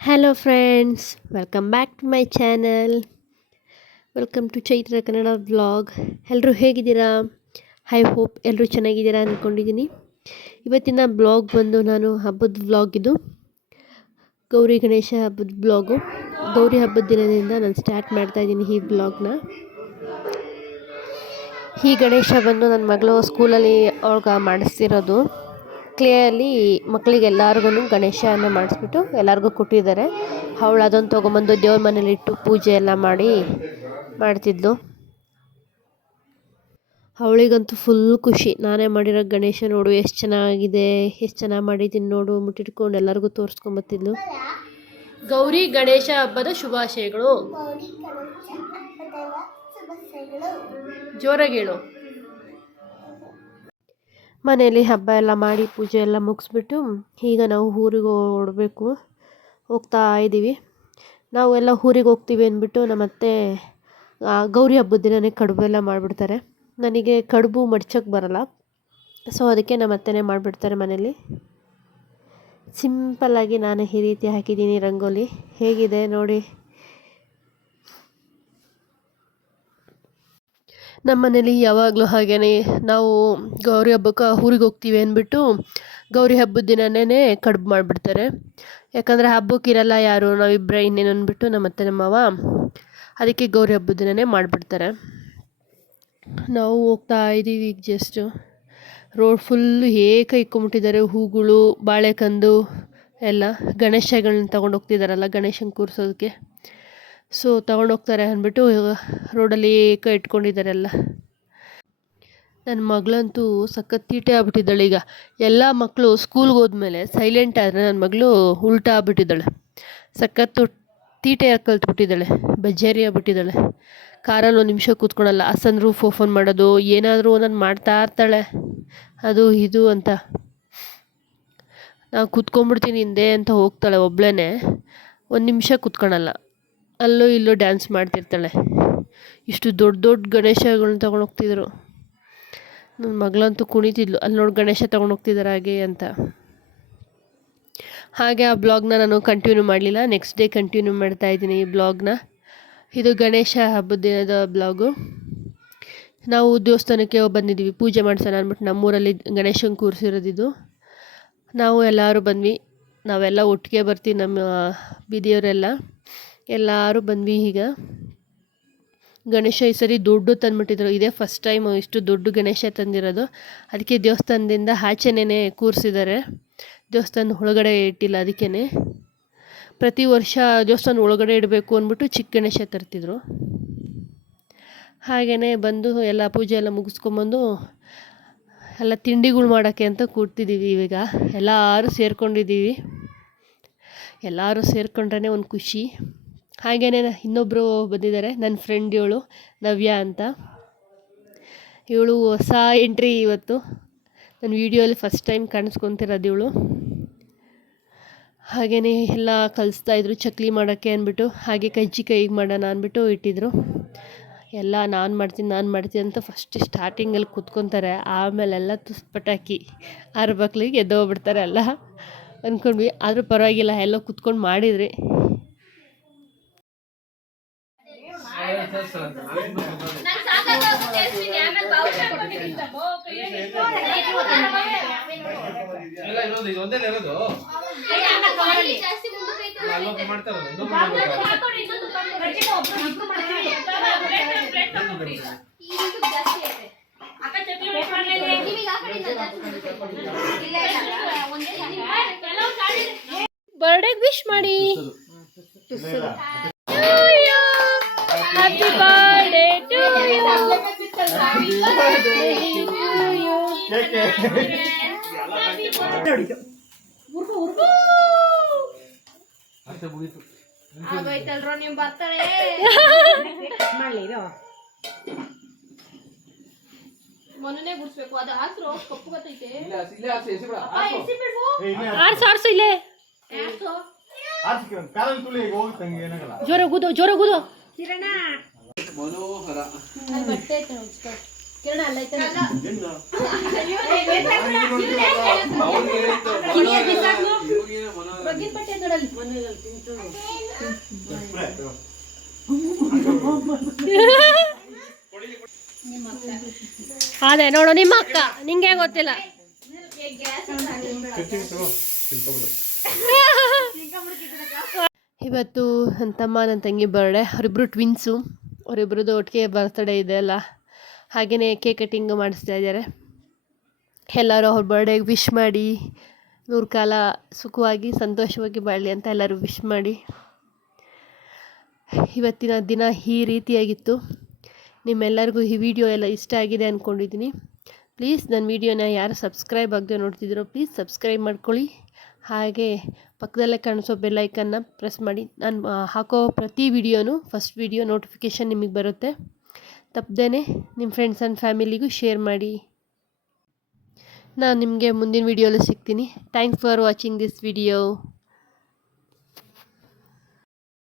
Hello friends welcome back to my channel welcome to Chaitra Kannada vlog ಎಲ್ಲರೂ ಹೇಗಿದ್ದೀರಾ? I hope ಎಲ್ಲರೂ ಚೆನ್ನಾಗಿದ್ದೀರಾ ಅಂದ್ಕೊಂಡಿದ್ದೀನಿ ಇವತ್ತಿನ ಬ್ಲಾಗ್ ಬಂದು ನಾನು ಹಬ್ಬದ ವ್ಲಾಗ್ ಇದು. ಗೌರಿ ಗಣೇಶ ಹಬ್ಬದ ಬ್ಲಾಗು ಗೌರಿ ಹಬ್ಬದ ದಿನದಿಂದ ನಾನು ಸ್ಟಾರ್ಟ್ ಮಾಡ್ತಾಯಿದ್ದೀನಿ ಈ ಬ್ಲಾಗ್ನ ಈ ಗಣೇಶ ಬಂದು ನನ್ನ ಮಗಳು ಸ್ಕೂಲಲ್ಲಿ ಅವಾಗ ಮಾಡಿಸ್ತಿರೋದು. ಕ್ಲೇಯಲ್ಲಿ ಮಕ್ಕಳಿಗೆ ಎಲ್ಲರಿಗೂ ಗಣೇಶನ ಮಾಡಿಸ್ಬಿಟ್ಟು ಎಲ್ಲರಿಗೂ ಕೊಟ್ಟಿದ್ದಾರೆ. ಅವಳು ಅದನ್ನು ತೊಗೊಂಬಂದು ದೇವ್ರ ಮನೇಲಿ ಇಟ್ಟು ಪೂಜೆ ಎಲ್ಲ ಮಾಡಿ ಮಾಡ್ತಿದ್ಲು. ಅವಳಿಗಂತೂ ಫುಲ್ ಖುಷಿ. ನಾನೇ ಮಾಡಿರೋ ಗಣೇಶ ನೋಡು ಎಷ್ಟು ಚೆನ್ನಾಗಿದೆ, ಎಷ್ಟು ಚೆನ್ನಾಗಿ ಮಾಡಿದ್ದೀನಿ ನೋಡು ಮುಟ್ಟಿಟ್ಕೊಂಡು ಎಲ್ಲರಿಗೂ ತೋರಿಸ್ಕೊಂಬತ್ತಿದ್ಲು ಗೌರಿ ಗಣೇಶ ಹಬ್ಬದ ಶುಭಾಶಯಗಳು. ಜೋರಾಗಿ ಹೇಳು. ಮನೆಯಲ್ಲಿ ಹಬ್ಬ ಎಲ್ಲ ಮಾಡಿ ಪೂಜೆ ಎಲ್ಲ ಮುಗಿಸ್ಬಿಟ್ಟು ಈಗ ನಾವು ಊರಿಗೆ ಓಡಬೇಕು, ಹೋಗ್ತಾ ಇದ್ದೀವಿ. ನಾವು ಎಲ್ಲ ಊರಿಗೆ ಹೋಗ್ತೀವಿ ಅಂದ್ಬಿಟ್ಟು ನಮ್ಮ ಅತ್ತೆ ಗೌರಿ ಹಬ್ಬದ ದಿನನೇ ಕಡುಬು ಎಲ್ಲ ಮಾಡಿಬಿಡ್ತಾರೆ. ನನಗೆ ಕಡುಬು ಮಡ್ಚಕ್ಕೆ ಬರಲ್ಲ. ಸೊ ಅದಕ್ಕೆ ನಮ್ಮ ಅತ್ತೆನೇ ಮಾಡಿಬಿಡ್ತಾರೆ ಮನೇಲಿ ಸಿಂಪಲ್ಲಾಗಿ ನಾನು ಈ ರೀತಿ ಹಾಕಿದ್ದೀನಿ ರಂಗೋಲಿ. ಹೇಗಿದೆ ನೋಡಿ. ನಮ್ಮ ಮನೇಲಿ ಯಾವಾಗಲೂ ಹಾಗೇ ನಾವು ಗೌರಿ ಹಬ್ಬಕ್ಕೆ ಊರಿಗೆ ಹೋಗ್ತೀವಿ ಅಂದ್ಬಿಟ್ಟು ಗೌರಿ ಹಬ್ಬದ ದಿನನೇ ಕಡುಬು ಮಾಡಿಬಿಡ್ತಾರೆ. ಯಾಕಂದರೆ ಹಬ್ಬಕ್ಕಿರಲ್ಲ ಯಾರು ನಾವಿಬ್ಬರೇ ಇನ್ನೇನು ಅಂದ್ಬಿಟ್ಟು ನಮ್ಮ ಅತ್ತೆ ನಮ್ಮವ ಅದಕ್ಕೆ ಗೌರಿ ಹಬ್ಬದ ದಿನನೇ ಮಾಡಿಬಿಡ್ತಾರೆ. ನಾವು ಹೋಗ್ತಾ ಇದ್ದೀವಿ ಈಗ ಜಸ್ಟು ರೋಡ್ ಫುಲ್ಲು ಏಕ ಇಕ್ಕೊಂಬಿಟ್ಟಿದ್ದಾರೆ, ಹೂಗಳು ಬಾಳೆಕಂದು ಎಲ್ಲ ಗಣೇಶಗಳನ್ನ ತೊಗೊಂಡು ಹೋಗ್ತಿದ್ದಾರಲ್ಲ ಗಣೇಶನ ಕೂರಿಸೋದಕ್ಕೆ. ಸೊ ತಗೊಂಡೋಗ್ತಾರೆ ಅಂದ್ಬಿಟ್ಟು, ರೋಡಲ್ಲಿ ಏಕ ಇಟ್ಕೊಂಡಿದ್ದಾರೆಲ್ಲ ನನ್ನ ಮಗಳಂತೂ ಸಖತ್ ತೀಟೆ ಆಗ್ಬಿಟ್ಟಿದ್ದಾಳೆ ಈಗ. ಎಲ್ಲ ಮಕ್ಕಳು ಸ್ಕೂಲ್ಗೆ ಹೋದ್ಮೇಲೆ ಸೈಲೆಂಟ್ ಆದರೆ ನನ್ನ ಮಗಳು ಉಲ್ಟಾ ಆಗ್ಬಿಟ್ಟಿದ್ದಾಳೆ. ಸಖತ್ತು ತೀಟೆ ಕಲ್ತ್ಬಿಟ್ಟಿದ್ದಾಳೆ ಬಜ್ಜಾರಿ ಆಗ್ಬಿಟ್ಟಿದ್ದಾಳೆ. ಕಾರಲ್ಲಿ ಒಂದು ನಿಮಿಷ ಕೂತ್ಕೊಳಲ್ಲ, ಹಸನ್ ರೂಫ್ ಓಪನ್ ಮಾಡೋದು, ಏನಾದರೂ ನಾನು ಮಾಡ್ತಾ ಇರ್ತಾಳೆ. ಅದು ಇದು ಅಂತ. ನಾನು ಕೂತ್ಕೊಂಡ್ಬಿಡ್ತೀನಿ ಹಿಂದೆ ಅಂತ ಹೋಗ್ತಾಳೆ ಒಬ್ಳೇ ಒಂದು ನಿಮಿಷ ಕೂತ್ಕೊಳಲ್ಲ. ಅಲ್ಲೂ ಇಲ್ಲೂ ಡ್ಯಾನ್ಸ್ ಮಾಡ್ತಿರ್ತಾಳೆ. ಇಷ್ಟು ದೊಡ್ಡ ದೊಡ್ಡ ಗಣೇಶಗಳನ್ನ ತಗೊಂಡು ಹೋಗ್ತಿದ್ರು. ನನ್ನ ಮಗಳಂತೂ ಕುಣಿತಿದ್ಲು. ಅಲ್ಲಿ ನೋಡಿ ಗಣೇಶ ತಗೊಂಡು ಹೋಗ್ತಿದ್ದಾರೆ ಹಾಗೆ ಅಂತ. ಹಾಗೆ ಆ ಬ್ಲಾಗ್ನ ನಾನು ಕಂಟಿನ್ಯೂ ಮಾಡಲಿಲ್ಲ. ನೆಕ್ಸ್ಟ್ ಡೇ ಕಂಟಿನ್ಯೂ ಮಾಡ್ತಾ ಇದ್ದೀನಿ ಈ ಬ್ಲಾಗ್ನ. ಇದು ಗಣೇಶ ಹಬ್ಬದ ದಿನದ ಬ್ಲಾಗು. ನಾವು ದೇವಸ್ಥಾನಕ್ಕೆ ಬಂದಿದ್ದೀವಿ ಪೂಜೆ ಮಾಡ್ಸೋಣ ಅಂದ್ಬಿಟ್ಟು ನಮ್ಮೂರಲ್ಲಿ ಗಣೇಶನ ಕೂರಿಸಿರೋದಿದು ನಾವು ಎಲ್ಲರೂ ಬಂದ್ವಿ. ನಾವೆಲ್ಲ ಒಟ್ಟಿಗೆ ಬರ್ತೀವಿ ನಮ್ಮ ಬೀದಿಯವರೆಲ್ಲ. ಎಲ್ಲರೂ ಬಂದ್ವಿ ಈಗ. ಗಣೇಶ ಈ ಸರಿ ದುಡ್ಡು ತಂದ್ಬಿಟ್ಟಿದ್ರು. ಇದೇ ಫಸ್ಟ್ ಟೈಮ್ ಇಷ್ಟು ದೊಡ್ಡ ಗಣೇಶ ತಂದಿರೋದು. ಅದಕ್ಕೆ ದೇವಸ್ಥಾನದಿಂದ ಆಚೆನೇ ಕೂರಿಸಿದ್ದಾರೆ. ದೇವಸ್ಥಾನ ಒಳಗಡೆ ಇಟ್ಟಿಲ್ಲ ಅದಕ್ಕೇ ಪ್ರತಿ ವರ್ಷ ದೇವಸ್ಥಾನ ಒಳಗಡೆ ಇಡಬೇಕು ಅಂದ್ಬಿಟ್ಟು ಚಿಕ್ಕ ಗಣೇಶ ತರ್ತಿದ್ರು. ಹಾಗೆಯೇ ಬಂದು ಎಲ್ಲ ಪೂಜೆ ಎಲ್ಲ ಮುಗಿಸ್ಕೊಂಬಂದು ಎಲ್ಲ ತಿಂಡಿಗಳು ಮಾಡೋಕ್ಕೆ ಅಂತ ಕೂಡ್ತಿದ್ದೀವಿ ಇವಾಗ. ಎಲ್ಲರೂ ಸೇರ್ಕೊಂಡಿದ್ದೀವಿ. ಎಲ್ಲರೂ ಸೇರ್ಕೊಂಡ್ರೇ ಒಂದು ಖುಷಿ. ಹಾಗೆಯೇ ಇನ್ನೊಬ್ಬರು ಬಂದಿದ್ದಾರೆ ನನ್ನ ಫ್ರೆಂಡ್ ಇವಳು, ನವ್ಯ ಅಂತ. ಇವಳು ಹೊಸ ಎಂಟ್ರಿ ಇವತ್ತು. ನನ್ನ ವೀಡಿಯೋಲಿ ಫಸ್ಟ್ ಟೈಮ್ ಕಾಣಿಸ್ಕೊತಿರೋದು ಇವಳು. ಹಾಗೆಯೇ ಎಲ್ಲ ಕಲಿಸ್ತಾ ಇದ್ರು, ಚಕ್ಲಿ ಮಾಡೋಕ್ಕೆ ಅಂದ್ಬಿಟ್ಟು, ಹಾಗೆ ಕಜ್ಜಿ ಕೈಗೆ ಮಾಡೋಣ ಅಂದ್ಬಿಟ್ಟು ಇಟ್ಟಿದ್ರು. ಎಲ್ಲ ನಾನು ಮಾಡ್ತೀನಿ ನಾನು ಮಾಡ್ತೀನಿ ಅಂತ ಫಸ್ಟ್ ಸ್ಟಾರ್ಟಿಂಗಲ್ಲಿ ಕೂತ್ಕೊತಾರೆ ಆಮೇಲೆಲ್ಲ ತುಸ್ ಪಟಾಕಿ ಆರು ಬಕ್ಳಿಗೆ ಎದ್ದೋಗ್ಬಿಡ್ತಾರೆ ಎಲ್ಲ. ಅಂದ್ಕೊಂಡ್ವಿ ಆದರೂ ಪರವಾಗಿಲ್ಲ, ಎಲ್ಲ ಕೂತ್ಕೊಂಡು ಮಾಡಿದ್ರಿ ಎಲ್ಲ ಇರೋದು. ಬರ್ಡೇ ವಿಶ್ ಮಾಡಿ ಆಗೋಯ್ತಲ್ರೋ ನೀವು ಬರ್ತಾರೆ. ಮೊನ್ನೆ ಗುಡ್ಸ್ಬೇಕು. ಅದು ಕಪ್ಪು ಗೊತ್ತೈತೆ. ಇಲ್ಲ ಆರ್ಸು ಆರ್ಸು ಜೋರ ಗುದು ಜೋರ ಗುದು ಮನೋಹರ. ಅಲ್ಲಿ ಬಟ್ಟೆ ಐತೆ. ಕಿರಣ ಬಗ್ಗಿನ ಬಟ್ಟೆ ನೋಡಲ್ಲಿ ಅದೇ ನೋಡು ನಿಮ್ಮ ಅಕ್ಕ. ನಿಂಗೆ ಗೊತ್ತಿಲ್ಲ. ಇವತ್ತು ನನ್ನ ತಮ್ಮ ನನ್ನ ತಂಗಿ ಬರ್ಡೆ ಅವರಿಬ್ಬರು ಟ್ವಿನ್ಸು ಅವರಿಬ್ರದ್ದು ಒಟ್ಟಿಗೆ ಬರ್ತಡೇ ಇದೆ ಅಲ್ಲ. ಹಾಗೆಯೇ ಕೇಕ್ ಕಟಿಂಗ್ ಮಾಡಿಸ್ತಾ ಇದ್ದಾರೆ. ಎಲ್ಲರೂ ಅವ್ರ ಬರ್ಡೇಗೆ ವಿಶ್ ಮಾಡಿ, ನೂರು ಕಾಲ ಸುಖವಾಗಿ, ಸಂತೋಷವಾಗಿ ಬಾಳಲಿ ಅಂತ ಎಲ್ಲರೂ ವಿಶ್ ಮಾಡಿ. ಇವತ್ತಿನ ದಿನ ಈ ರೀತಿಯಾಗಿತ್ತು. ನಿಮ್ಮೆಲ್ಲರಿಗೂ ಈ ವಿಡಿಯೋ ಎಲ್ಲ ಇಷ್ಟ ಆಗಿದೆ ಅಂದ್ಕೊಂಡಿದ್ದೀನಿ ಪ್ಲೀಸ್ ನನ್ನ ವಿಡಿಯೋನ ಯಾರು ಸಬ್ಸ್ಕ್ರೈಬ್ ಆಗದೆ ನೋಡ್ತಿದ್ದೀರೋ ಪ್ಲೀಸ್ ಸಬ್ಸ್ಕ್ರೈಬ್ ಮಾಡ್ಕೊಳ್ಳಿ. ಹಾಗೆ ಪಕ್ಕದಲ್ಲೇ ಕಾಣಿಸೋ ಬೆಲ್ಲೈಕನ್ನ ಪ್ರೆಸ್ ಮಾಡಿ. ನಾನು ಹಾಕೋ ಪ್ರತಿ ವಿಡಿಯೋನು ಫಸ್ಟ್ ವಿಡಿಯೋ ನೋಟಿಫಿಕೇಷನ್ ನಿಮಗೆ ಬರುತ್ತೆ. ತಪ್ಪದೇ ನಿಮ್ಮ ಫ್ರೆಂಡ್ಸ್ ಆ್ಯಂಡ್ ಫ್ಯಾಮಿಲಿಗೂ ಶೇರ್ ಮಾಡಿ. ನಾನು ನಿಮಗೆ ಮುಂದಿನ ವಿಡಿಯೋಲಿ ಸಿಗ್ತೀನಿ. Thanks for watching this video